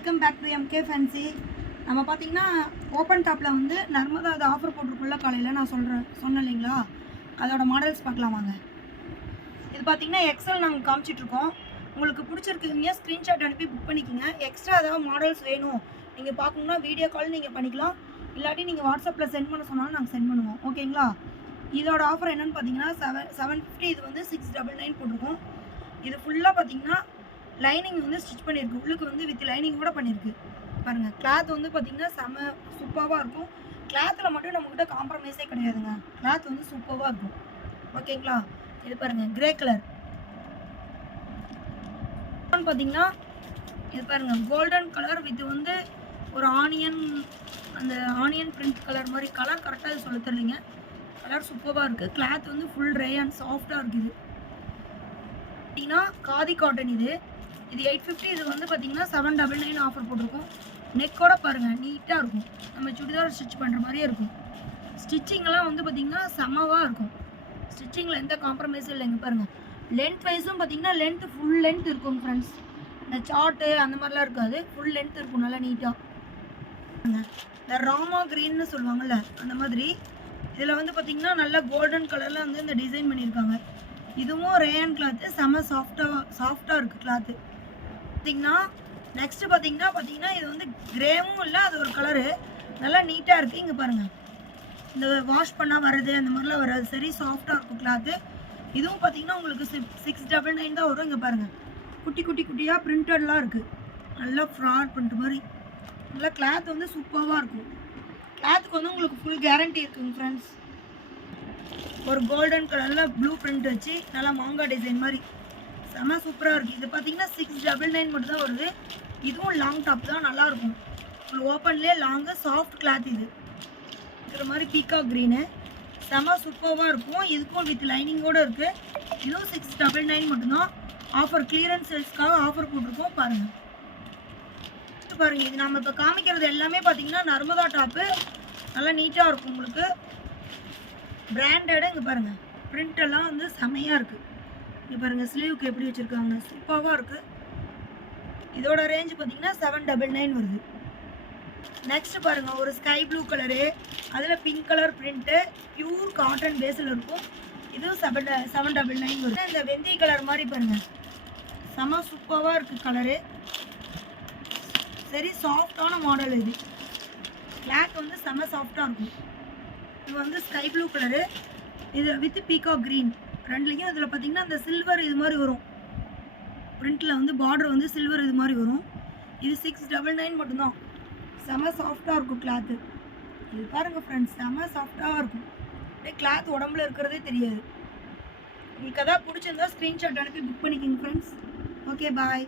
Welcome back to MK fancy. நம்ம பார்த்தீங்கன்னா open டாப்பில் வந்து நர்மதா அது ஆஃபர் போட்டிருக்குள்ள காலையில் நான் சொன்னேன் இல்லைங்களா, அதோட மாடல்ஸ் பார்க்கலாம் வாங்க. இது பார்த்தீங்கன்னா எக்ஸல் நாங்கள் காமிச்சிட்ருக்கோம். உங்களுக்கு பிடிச்சிருக்குங்க ஸ்க்ரீன்ஷாட் அனுப்பி புக் பண்ணிக்கோங்க. எக்ஸ்ட்ரா ஏதாவது மாடல்ஸ் வேணும் நீங்கள் பார்க்கணுன்னா வீடியோ கால் நீங்கள் பண்ணிக்கலாம், இல்லாட்டி நீங்கள் வாட்ஸ்அப்பில் சென்ட் பண்ண சொன்னாலும் நாங்கள் சென்ட் பண்ணுவோம். ஓகேங்களா? இதோட ஆஃபர் என்னென்னு பார்த்தீங்கன்னா 750. இது வந்து 699 போட்டிருக்கோம். இது ஃபுல்லாக பார்த்தீங்கன்னா லைனிங் வந்து ஸ்டிச் பண்ணியிருக்கு. உள்ளுக்கு வந்து வித் லைனிங் கூட பண்ணியிருக்கு பாருங்கள். கிளாத் வந்து பார்த்திங்கன்னா செம சூப்பராக இருக்கும். கிளாத்தில் மட்டும் நம்மக்கிட்ட காம்ப்ரமைஸே கிடையாதுங்க. கிளாத் வந்து சூப்பராக இருக்கும். ஓகேங்களா? இது பாருங்கள் கிரே கலர் பார்த்தீங்கன்னா, இது பாருங்கள் கோல்டன் கலர் வித் வந்து ஒரு அந்த ஆனியன் பிரிண்ட் கலர் மாதிரி கலர் கரெக்டாக இது சொல்ல தெரியலைங்க. கலர் சூப்பராக இருக்குது. கிளாத் வந்து ஃபுல் ரேயான் சாஃப்டாக இருக்குது. பார்த்தீங்கன்னா காதி காட்டன் இது 850. இது வந்து பார்த்தீங்கன்னா 799 ஆஃபர் போட்டிருக்கோம். நெக்கோட பாருங்கள் நீட்டாக இருக்கும். நம்ம சுடிதார் ஸ்டிச் பண்ணுற மாதிரியே இருக்கும். ஸ்டிச்சிங்கெல்லாம் வந்து பார்த்திங்கன்னா செம்மவாக இருக்கும். ஸ்டிச்சிங்கில் எந்த காம்ப்ரமைஸும் இல்லைங்க. பாருங்கள் லென்த் வைஸும் பார்த்திங்கன்னா லென்த்து ஃபுல் லென்த் இருக்கும் ஃப்ரெண்ட்ஸ். இந்த சார்ட்டு அந்த மாதிரிலாம் இருக்காது, ஃபுல் லென்த் இருக்கும். நல்லா நீட்டாக இந்த ராமா க்ரீன்னு சொல்லுவாங்கள்ல அந்த மாதிரி. இதில் வந்து பார்த்திங்கன்னா நல்லா கோல்டன் கலரில் வந்து இந்த டிசைன் பண்ணியிருக்காங்க. இதுவும் ரேயான் கிளாத்து செம்ம சாஃப்டாக இருக்குது கிளாத்து. பார்த்திங்கன்னா நெக்ஸ்ட்டு பார்த்தீங்கன்னா இது வந்து கிரேவும் இல்லை, அது ஒரு கலரு நல்லா நீட்டாக இருக்குது. இங்கே பாருங்கள் இந்த வாஷ் பண்ணால் வர்றது அந்த மாதிரிலாம் வராது, சரி சாஃப்டாக இருக்கும் கிளாத்து. இதுவும் பார்த்திங்கன்னா உங்களுக்கு 699 தான் வரும். இங்கே பாருங்கள் குட்டியாக பிரிண்டட்லாம் இருக்குது. நல்லா ஃப்ராட் பண்ணுற மாதிரி நல்லா கிளாத் வந்து சூப்பராக இருக்கும். கிளாத்துக்கு வந்து உங்களுக்கு ஃபுல் கேரண்டி இருக்குங்க ஃப்ரெண்ட்ஸ். ஒரு கோல்டன் கலரில் ப்ளூ பிரிண்ட் வச்சு நல்லா மாங்காய் டிசைன் மாதிரி செம்ம சூப்பராக இருக்குது. இது பார்த்தீங்கன்னா 699 மட்டும் தான் வருது. இதுவும் லாங் டாப் தான், நல்லாயிருக்கும். உங்களுக்கு ஓப்பன்லேயே லாங்கு சாஃப்ட் கிளாத். இது இருக்கிற மாதிரி பீகாக் க்ரீனு செம்ம சூப்பராக இருக்கும். இதுக்கும் வித் லைனிங்கோடு இருக்குது. இதுவும் 699 மட்டும்தான். ஆஃபர் கிளியரன்ஸ் சேல்ஸ்க்காக ஆஃபர் போட்டிருக்கோம். பாருங்கள் இது நம்ம இப்போ காமிக்கிறது எல்லாமே பார்த்தீங்கன்னா நர்மதா டாப்பு நல்லா நீட்டாக இருக்கும். உங்களுக்கு பிராண்டடு இங்கே பாருங்கள் பிரிண்டெல்லாம் வந்து செமையாக இருக்குது. இங்கே பாருங்கள் ஸ்லீவுக்கு எப்படி வச்சுருக்காங்க, சூப்பராக இருக்குது. இதோட ரேஞ்சு பார்த்தீங்கன்னா 799 வருது. நெக்ஸ்ட்டு பாருங்கள் ஒரு ஸ்கை ப்ளூ கலரு, அதில் pink colour print pure cotton பேஸில் இருக்கும். இதுவும் 799 வருது. இந்த வெந்தய கலர் மாதிரி பாருங்கள் செம சூப்பராக இருக்குது கலரு. சரி சாஃப்டான மாடல். இது கிளாத் வந்து செம சாஃப்டாக இருக்கும். இது வந்து ஸ்கை ப்ளூ கலரு, இது வித் பீகாக் க்ரீன் ரெண்டுலேயும். இதில் பார்த்திங்கன்னா இந்த சில்வர் இது மாதிரி வரும். பிரிண்டில் வந்து பார்டர் வந்து சில்வர் இது மாதிரி வரும். இது 699 மட்டும்தான். செம சாஃப்டாக இருக்கும் கிளாத்து. இது பாருங்கள் ஃப்ரெண்ட்ஸ் செம சாஃப்டாக இருக்கும். அப்படியே கிளாத் உடம்புல இருக்கிறதே தெரியாது. உங்களுக்கு அதான் பிடிச்சிருந்தா ஸ்க்ரீன்ஷாட் அனுப்பி புக் பண்ணிக்கோங்க ஃப்ரெண்ட்ஸ். Okay bye.